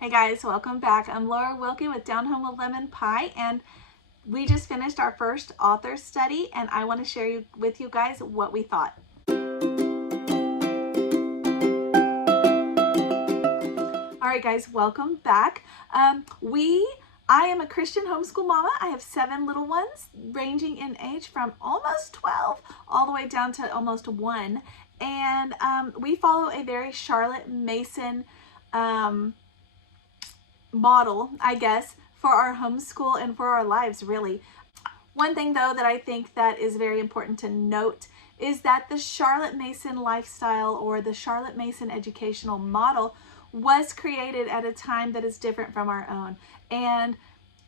Hey guys, welcome back. I'm Laura Wilkie with Down Home with Lemon Pie, and we just finished our first author study, and I want to share with you guys what we thought. All right guys, welcome back. I am a Christian homeschool mama. I have 7 little ones ranging in age from almost 12 all the way down to almost 1. And we follow a very Charlotte Mason model, I guess, for our homeschool and for our lives, really. One thing though that I think that is very important to note is that the Charlotte Mason lifestyle or the Charlotte Mason educational model was created at a time that is different from our own. And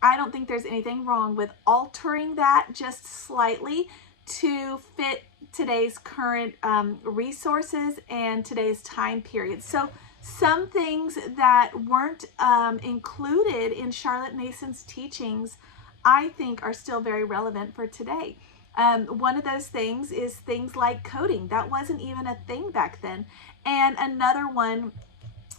I don't think there's anything wrong with altering that just slightly to fit today's current resources and today's time period. So some things that weren't included in Charlotte Mason's teachings, I think, are still very relevant for today. One of those things is things like coding. That wasn't even a thing back then. And another one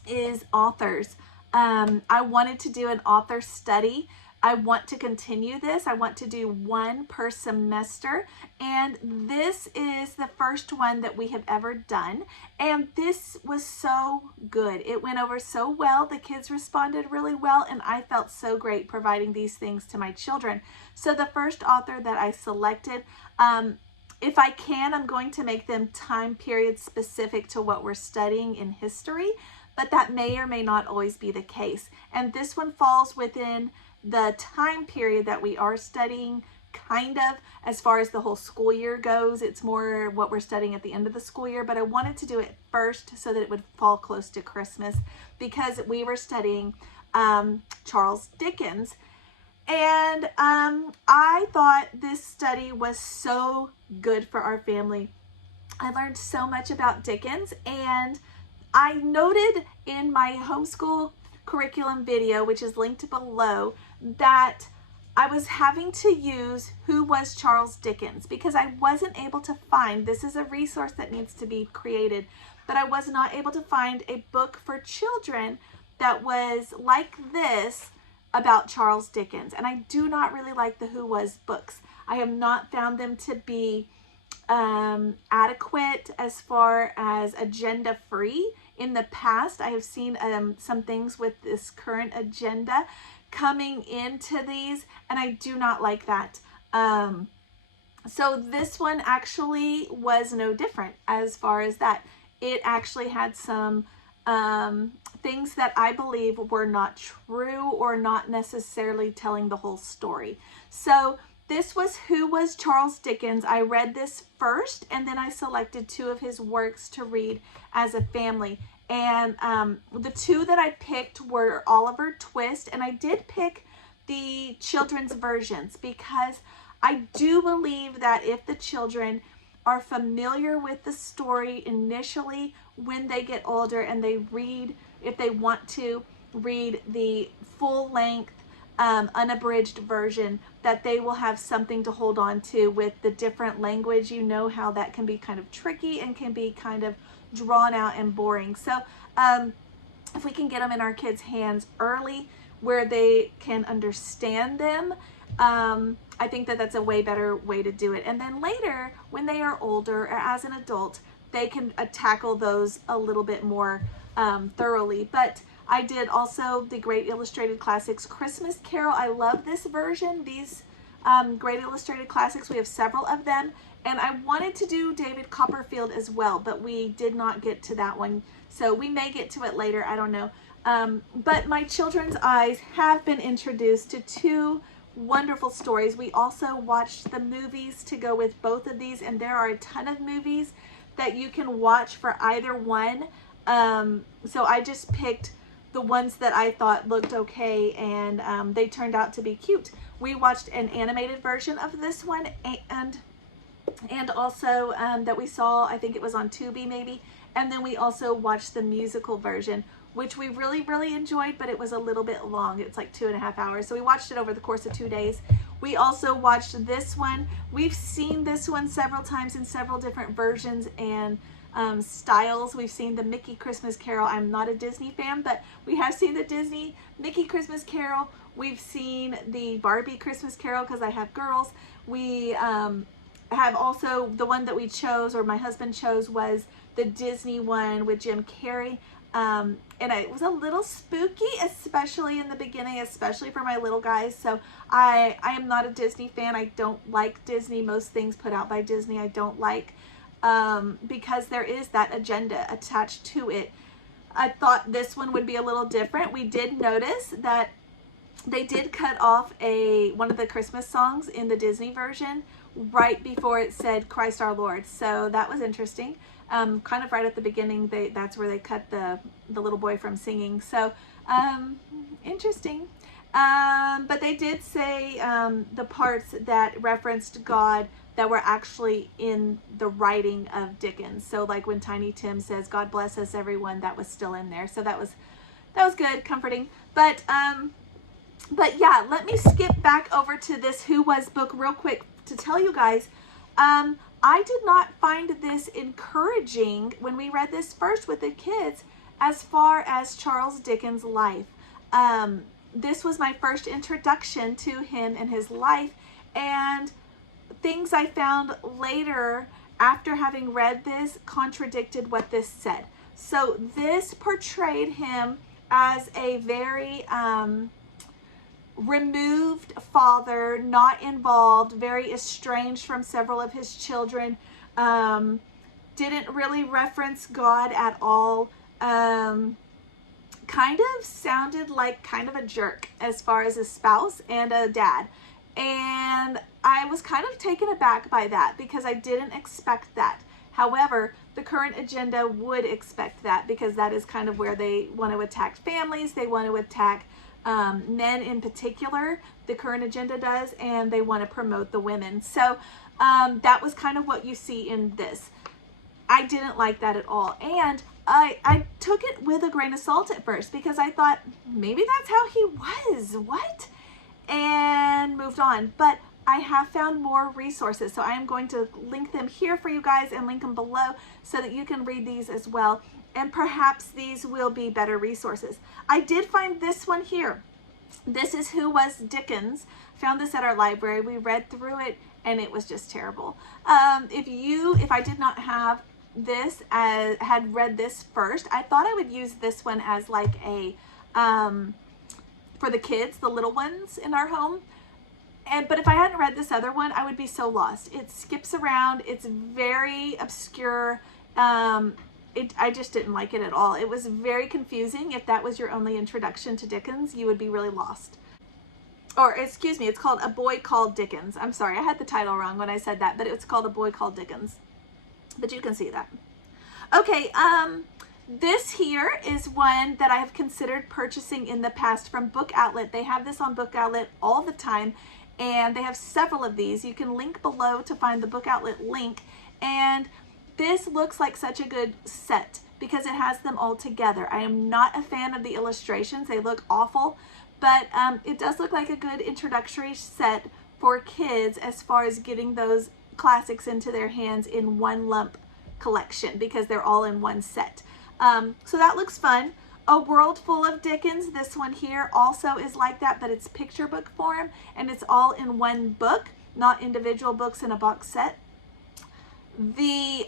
is authors. I wanted to do an author study. I want to continue this. I want to do 1 per semester, and this is the first one that we have ever done, and this was so good. It went over so well. The kids responded really well, and I felt so great providing these things to my children. So the first author that I selected, if I can, I'm going to make them time period specific to what we're studying in history, but that may or may not always be the case. And this one falls within the time period that we are studying, kind of, as far as the whole school year goes. It's more what we're studying at the end of the school year, but I wanted to do it first so that it would fall close to Christmas, because we were studying Charles Dickens. And I thought this study was so good for our family. I learned so much about Dickens, and I noted in my homeschool curriculum video, which is linked below, that I was having to use Who Was Charles Dickens, because I wasn't able to find, this is a resource that needs to be created, but I was not able to find a book for children that was like this about Charles Dickens. And I do not really like the Who Was books. I have not found them to be adequate as far as agenda free. In the past, I have seen some things with this current agenda coming into these, and I do not like that. So this one actually was no different as far as that. It actually had some things that I believe were not true or not necessarily telling the whole story. So this was Who Was Charles Dickens. I read this first, and then I selected 2 of his works to read as a family. And the 2 that I picked were Oliver Twist, and I did pick the children's versions because I do believe that if the children are familiar with the story initially, when they get older and they read, if they want to read the full-length unabridged version, that they will have something to hold on to with the different language. You know how that can be kind of tricky and can be kind of drawn out and boring. So if we can get them in our kids' hands early where they can understand them, I think that that's a way better way to do it. And then later, when they are older or as an adult, they can tackle those a little bit more thoroughly. But I did also the Great Illustrated Classics Christmas Carol. I love this version. These Great Illustrated Classics, we have several of them. And I wanted to do David Copperfield as well, but we did not get to that one. So we may get to it later, I don't know. But my children's eyes have been introduced to 2 wonderful stories. We also watched the movies to go with both of these, and there are a ton of movies that you can watch for either one. So I just picked the ones that I thought looked okay, and they turned out to be cute. We watched an animated version of this one, and also that we saw, I think it was on Tubi maybe, and then we also watched the musical version, which we really, really enjoyed, but it was a little bit long. It's like 2.5 hours. So we watched it over the course of 2 days. We also watched this one. We've seen this one several times in several different versions, and styles. We've seen the Mickey Christmas Carol. I'm not a Disney fan, but we have seen the Disney Mickey Christmas Carol. We've seen the Barbie Christmas Carol because I have girls. We have also, the one that we chose, or my husband chose, was the Disney one with Jim Carrey. And it was a little spooky, especially in the beginning, especially for my little guys. So I am not a Disney fan. I don't like Disney. Most things put out by Disney I don't like, because there is that agenda attached to it. I thought this one would be a little different. We did notice that they did cut off one of the Christmas songs in the Disney version right before it said Christ our Lord. So that was interesting. Kind of right at the beginning, that's where they cut the little boy from singing. So interesting. But they did say the parts that referenced God that were actually in the writing of Dickens. So like when Tiny Tim says, "God bless us, everyone," that was still in there. So that was good, comforting. But yeah, let me skip back over to this Who Was book real quick to tell you guys, I did not find this encouraging when we read this first with the kids as far as Charles Dickens' life. This was my first introduction to him and his life, and things I found later after having read this contradicted what this said. So this portrayed him as a very removed father, not involved, very estranged from several of his children, didn't really reference God at all, kind of sounded like kind of a jerk as far as a spouse and a dad. And I was kind of taken aback by that because I didn't expect that. However, the current agenda would expect that, because that is kind of where they want to attack families. They want to attack men in particular, the current agenda does, and they want to promote the women. So that was kind of what you see in this. I didn't like that at all, and I took it with a grain of salt at first because I thought maybe that's how he was, what? And moved on. But I have found more resources, so I am going to link them here for you guys and link them below so that you can read these as well. And perhaps these will be better resources. I did find this one here. This is Who Was Dickens. Found this at our library. We read through it and it was just terrible. If I did not have this, had read this first, I thought I would use this one as like a, for the kids, the little ones in our home. But if I hadn't read this other one, I would be so lost. It skips around. It's very obscure. I just didn't like it at all. It was very confusing. If that was your only introduction to Dickens, you would be really lost. Or excuse me, it's called A Boy Called Dickens. I'm sorry, I had the title wrong when I said that, but it's called A Boy Called Dickens. But you can see that. Okay, this here is one that I have considered purchasing in the past from Book Outlet. They have this on Book Outlet all the time, and they have several of these. You can link below to find the Book Outlet link. And this looks like such a good set because it has them all together. I am not a fan of the illustrations. They look awful, but it does look like a good introductory set for kids as far as getting those classics into their hands in one lump collection because they're all in one set. So that looks fun. A World Full of Dickens. This one here also is like that, but it's picture book form and it's all in one book, not individual books in a box set. The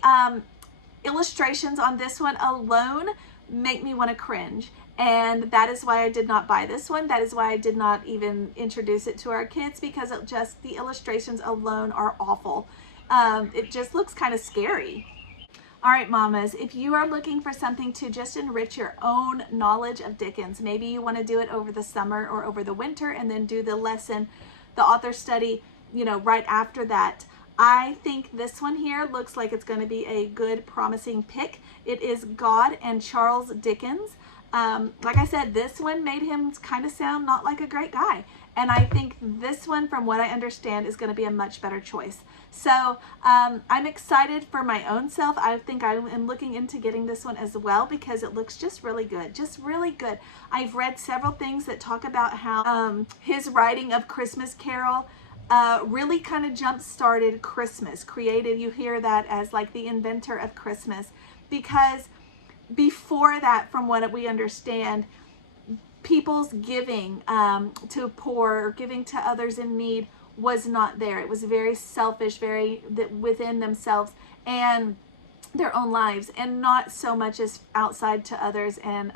illustrations on this one alone make me want to cringe, and that is why I did not buy this one. That is why I did not even introduce it to our kids, because the illustrations alone are awful. It just looks kind of scary. All right, mamas, if you are looking for something to just enrich your own knowledge of Dickens, maybe you want to do it over the summer or over the winter and then do the lesson, the author study, right after that. I think this one here looks like it's going to be a good, promising pick. It is God and Charles Dickens. Like I said, this one made him kind of sound not like a great guy. And I think this one, from what I understand, is going to be a much better choice. So I'm excited for my own self. I think I am looking into getting this one as well because it looks just really good. Just really good. I've read several things that talk about how his writing of Christmas Carol really kind of jump-started Christmas, you hear that as like the inventor of Christmas. because before that, from what we understand, people's giving to poor or giving to others in need was not there. It was very selfish, very within themselves and their own lives, and not so much as outside to others and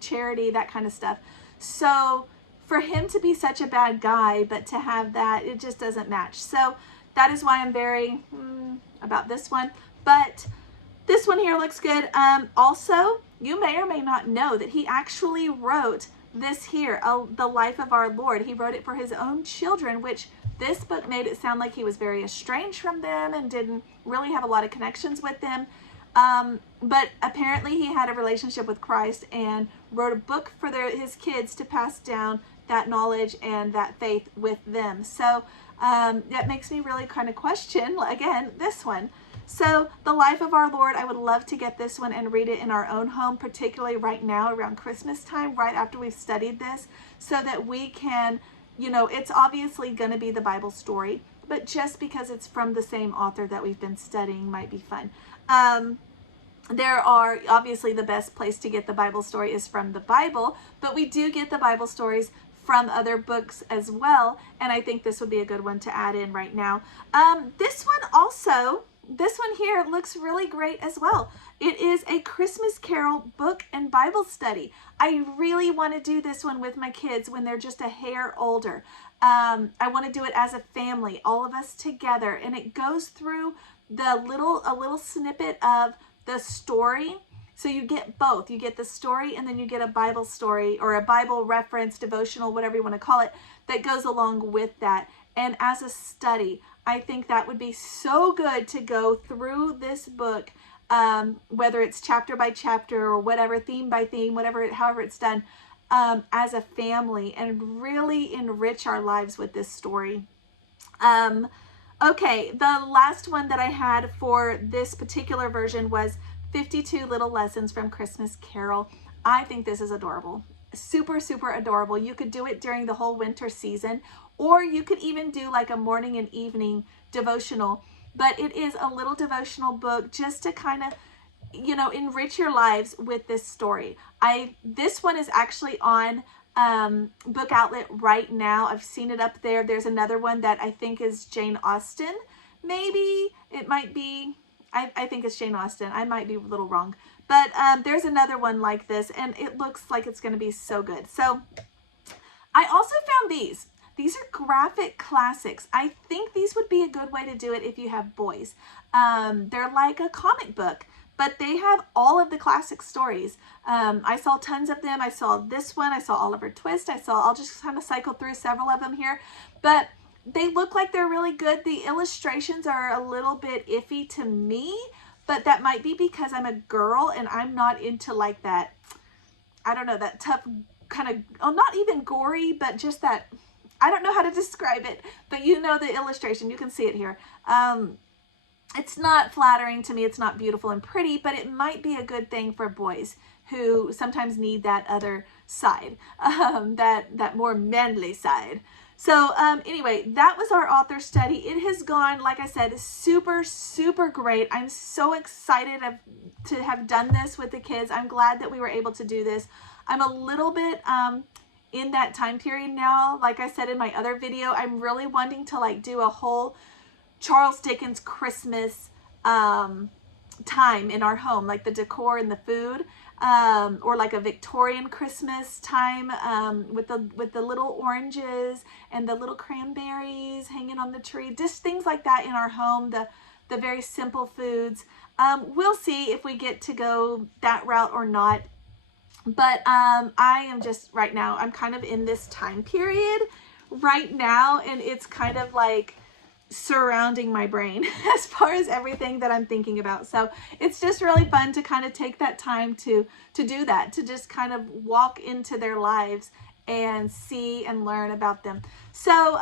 charity, that kind of stuff. So for him to be such a bad guy, but to have that, it just doesn't match. So that is why I'm very about this one. But this one here looks good. Also, you may or may not know that he actually wrote this here, The Life of Our Lord. He wrote it for his own children, which this book made it sound like he was very estranged from them and didn't really have a lot of connections with them. But apparently he had a relationship with Christ and wrote a book for his kids to pass down that knowledge and that faith with them. So that makes me really kind of question, again, this one. So The Life of Our Lord, I would love to get this one and read it in our own home, particularly right now around Christmas time, right after we've studied this, so that we can, you know, it's obviously going to be the Bible story, but just because it's from the same author that we've been studying might be fun. There are, obviously the best place to get the Bible story is from the Bible, but we do get the Bible stories from other books as well, and I think this would be a good one to add in right now. This one also, this one here looks really great as well. It is a Christmas Carol book and Bible study. I really want to do this one with my kids when they're just a hair older. I want to do it as a family, all of us together, and it goes through a little snippet of the story. So you get both. You get the story and then you get a Bible story or a Bible reference, devotional, whatever you want to call it, that goes along with that. And as a study, I think that would be so good to go through this book, whether it's chapter by chapter or whatever, theme by theme, however it's done, as a family, and really enrich our lives with this story. Okay, the last one that I had for this particular version was 52 Little Lessons from Christmas Carol. I think this is adorable. Super, super adorable. You could do it during the whole winter season, or you could even do like a morning and evening devotional, but it is a little devotional book just to kind of, you know, enrich your lives with this story. This one is actually on Book Outlet right now. I've seen it up there. There's another one that I think is Jane Austen. Maybe it might be, I think it's Jane Austen. I might be a little wrong, but there's another one like this, and it looks like it's going to be so good. So I also found these. These are graphic classics. I think these would be a good way to do it if you have boys. They're like a comic book, but they have all of the classic stories. I saw tons of them. I saw this one. I saw Oliver Twist. I'll just kind of cycle through several of them here, but they look like they're really good. The illustrations are a little bit iffy to me, but that might be because I'm a girl and I'm not into like that, I don't know, that tough kind of, oh, not even gory, but just that, I don't know how to describe it, but you know the illustration, you can see it here. It's not flattering to me. It's not beautiful and pretty, but it might be a good thing for boys who sometimes need that other side, that more manly side. So anyway, that was our author study. It has gone, like I said, super, super great. I'm so excited to have done this with the kids. I'm glad that we were able to do this. I'm a little bit in that time period now. Like I said in my other video, I'm really wanting to like do a whole Charles Dickens Christmas time in our home, like the decor and the food, or like a Victorian Christmas time with the little oranges and the little cranberries hanging on the tree, just things like that in our home, the very simple foods. We'll see if we get to go that route or not, but I am just right now, I'm kind of in this time period right now, and it's kind of like surrounding my brain as far as everything that I'm thinking about. So it's just really fun to kind of take that time to do that, to just kind of walk into their lives and see and learn about them. So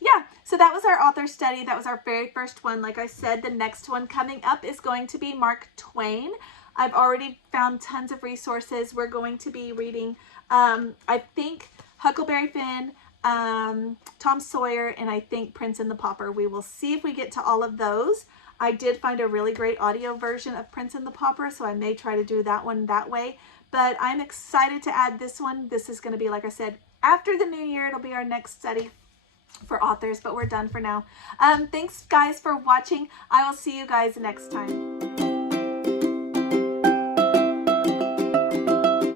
yeah, so that was our author study. That was our very first one. Like I said, the next one coming up is going to be Mark Twain. I've already found tons of resources. We're going to be reading I think Huckleberry Finn, Tom Sawyer, and I think Prince and the Pauper. We will see if we get to all of those. I did find a really great audio version of Prince and the Pauper, so I may try to do that one that way. But I'm excited to add this one. This is going to be, like I said, after the new year. It'll be our next study for authors, but we're done for now. Thanks guys for watching. I will see you guys next time.